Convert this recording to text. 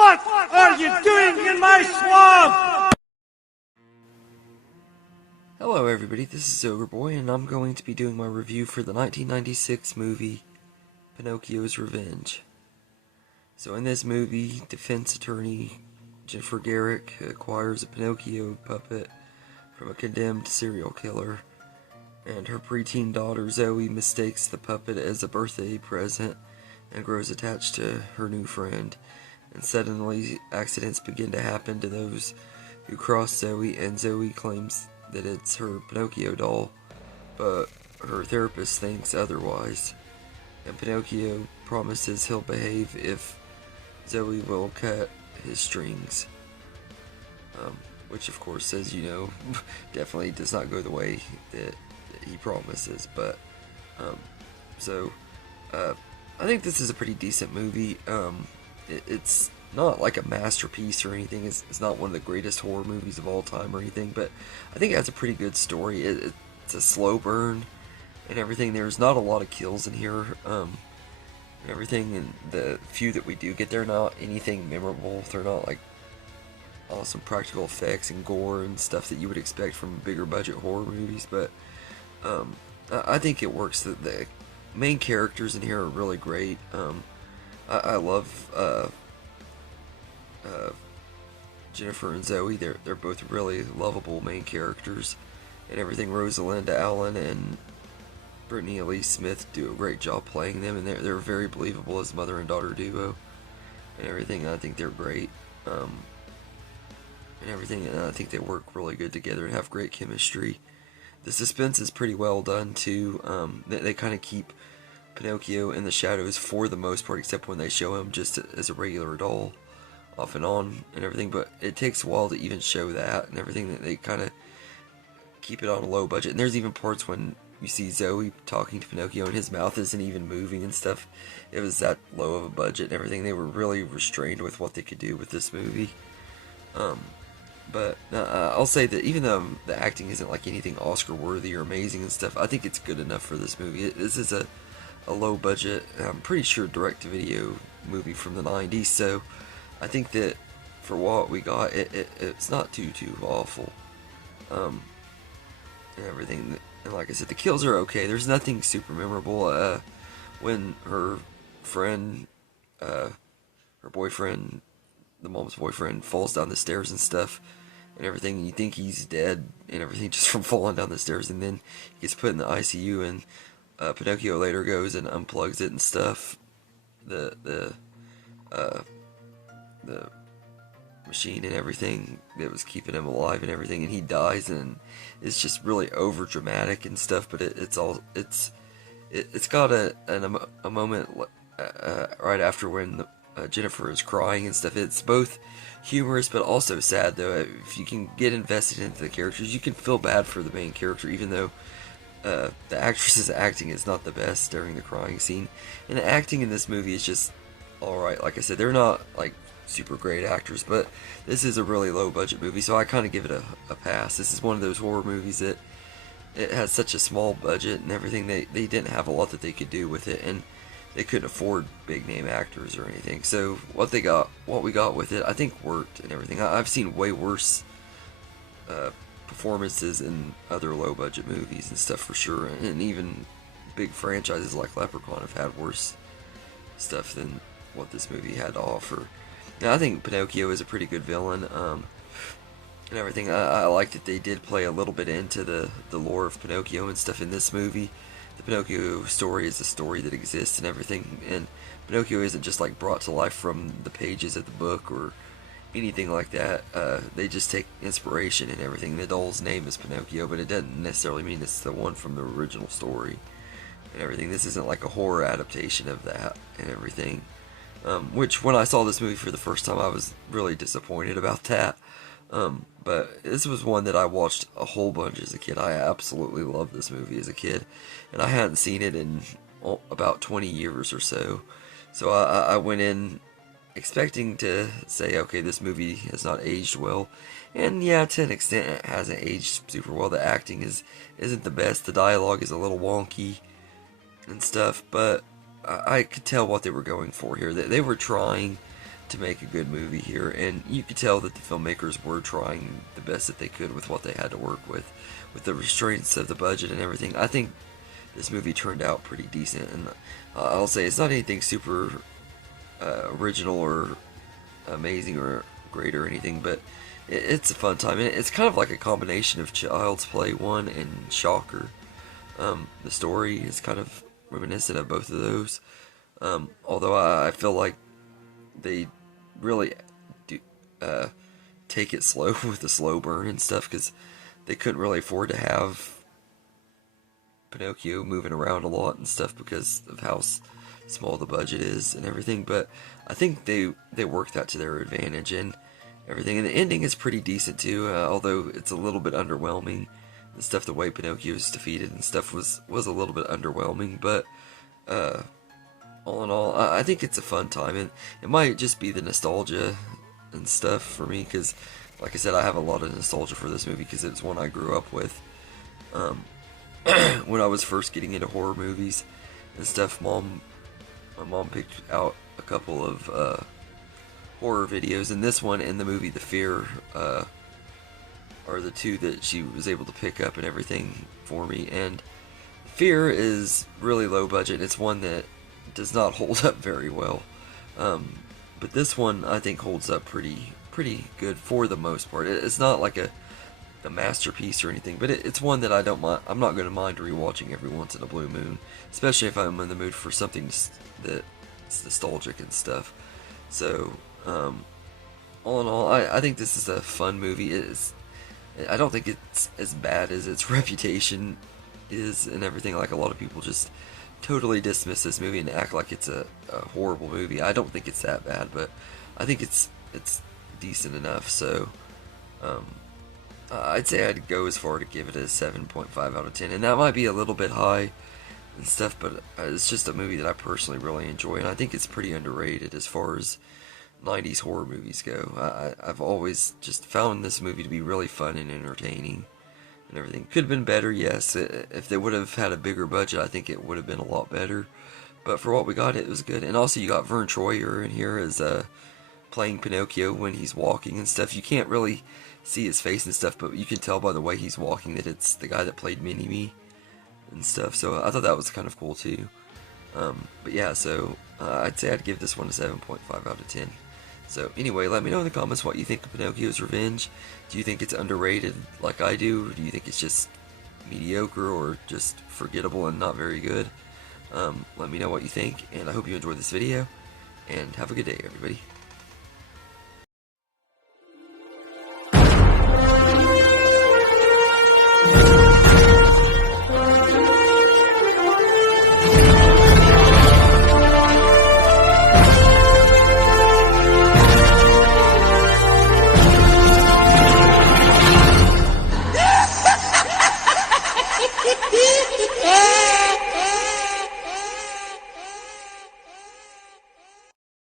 What are you doing in my swamp? Hello everybody, this is Ogre Boy, and I'm going to be doing my review for the 1996 movie, Pinocchio's Revenge. So in this movie, defense attorney Jennifer Garrick acquires a Pinocchio puppet from a condemned serial killer, and her preteen daughter Zoe mistakes the puppet as a birthday present and grows attached to her new friend. And suddenly, accidents begin to happen to those who cross Zoe, and Zoe claims that it's her Pinocchio doll, but her therapist thinks otherwise. And Pinocchio promises he'll behave if Zoe will cut his strings. Which of course, as you know, definitely does not go the way that he promises. But, I think this is a pretty decent movie. It's not like a masterpiece or anything. It's not one of the greatest horror movies of all time or anything, but I think it has a pretty good story. It's a slow burn and everything. There's not a lot of kills in here, and everything, and the few that we do get, they're not anything memorable. They're not like awesome practical effects and gore and stuff that you would expect from bigger budget horror movies, but I think it works. The main characters in here are really great. I love Jennifer and Zoe. They're both really lovable main characters, and everything. Rosalinda Allen and Brittany Elise Smith do a great job playing them, and they're very believable as mother and daughter duo, and everything. I think they're great, and everything. And I think they work really good together and have great chemistry. The suspense is pretty well done too. They kind of keep Pinocchio in the shadows for the most part, except when they show him just as a regular doll off and on and everything, but it takes a while to even show that and everything. That they kind of keep it on a low budget, and there's even parts when you see Zoe talking to Pinocchio and his mouth isn't even moving and stuff. It was that low of a budget and everything. They were really restrained with what they could do with this movie. But I'll say that even though the acting isn't like anything Oscar worthy or amazing and stuff, I think it's good enough for this movie. This is a low budget, I'm pretty sure direct to video movie from the 90s, so I think that for what we got, it's not too awful, and everything. And like I said, the kills are okay. There's nothing super memorable. When her friend, her boyfriend, the mom's boyfriend, falls down the stairs and stuff and everything, and you think he's dead and everything just from falling down the stairs, and then he gets put in the ICU, and Pinocchio later goes and unplugs it and stuff, the machine and everything that was keeping him alive and everything, and he dies, and it's just really over dramatic and stuff. But it's got a moment right after when Jennifer is crying and stuff. It's both humorous but also sad, though. If you can get invested into the characters, you can feel bad for the main character, even though the actress's acting is not the best during the crying scene. And the acting in this movie is just alright. Like I said, they're not like super great actors, but this is a really low budget movie, so I kind of give it a pass. This is one of those horror movies that it has such a small budget and everything. They didn't have a lot that they could do with it, and they couldn't afford big name actors or anything. So what we got with it, I think worked and everything. I've seen way worse performances in other low budget movies and stuff for sure, and even big franchises like Leprechaun have had worse stuff than what this movie had to offer. Now, I think Pinocchio is a pretty good villain, and everything. I like that they did play a little bit into the lore of Pinocchio and stuff in this movie. The Pinocchio story is a story that exists and everything, and Pinocchio isn't just like brought to life from the pages of the book or anything like that. They just take inspiration and everything. The doll's name is Pinocchio, but it doesn't necessarily mean it's the one from the original story and everything. This isn't like a horror adaptation of that and everything. Which, when I saw this movie for the first time, I was really disappointed about that. But this was one that I watched a whole bunch as a kid. I absolutely loved this movie as a kid, and I hadn't seen it in about 20 years or so. So I went in expecting to say, okay, this movie has not aged well, and yeah, to an extent it hasn't aged super well. The acting isn't the best, the dialogue is a little wonky and stuff, but I could tell what they were going for here. They were trying to make a good movie here, and you could tell that the filmmakers were trying the best that they could with what they had to work with the restraints of the budget and everything. I think this movie turned out pretty decent, and I'll say it's not anything super original or amazing or great or anything, but it's a fun time, and it's kind of like a combination of Child's Play 1 and Shocker. The story is kind of reminiscent of both of those, although I feel like they really do take it slow with the slow burn and stuff, because they couldn't really afford to have Pinocchio moving around a lot and stuff because of how small the budget is and everything. But I think they worked that to their advantage and everything, and the ending is pretty decent too, although it's a little bit underwhelming. The stuff, the way Pinocchio is defeated and stuff was a little bit underwhelming, but all in all, I think it's a fun time, and it might just be the nostalgia and stuff for me, because, like I said, I have a lot of nostalgia for this movie, because it's one I grew up with. When I was first getting into horror movies and stuff, my mom picked out a couple of horror videos, and this one and the movie The Fear are the two that she was able to pick up and everything for me. And Fear is really low budget. It's one that does not hold up very well, but this one I think holds up pretty good for the most part. It's not like a masterpiece or anything, but it's one that I'm not going to mind rewatching every once in a blue moon, especially if I'm in the mood for something that's nostalgic and stuff. So all in all, I think this is a fun movie. I don't think it's as bad as its reputation is and everything. Like, a lot of people just totally dismiss this movie and act like it's a horrible movie. I don't think it's that bad, but I think it's decent enough. So I'd say I'd go as far to give it a 7.5 out of 10, and that might be a little bit high and stuff, but it's just a movie that I personally really enjoy, and I think it's pretty underrated as far as 90s horror movies go. I've always just found this movie to be really fun and entertaining and everything. Could have been better, yes. If they would have had a bigger budget, I think it would have been a lot better, but for what we got, it was good. And also, you got Vern Troyer in here as playing Pinocchio when he's walking and stuff. You can't really see his face and stuff, but you can tell by the way he's walking that it's the guy that played Mini-Me and stuff, so I thought that was kind of cool too. But yeah, so I'd say I'd give this one a 7.5 out of 10. So anyway, let me know in the comments what you think of Pinocchio's Revenge. Do you think it's underrated like I do? Or do you think it's just mediocre or just forgettable and not very good? Let me know what you think, and I hope you enjoyed this video, and have a good day, everybody.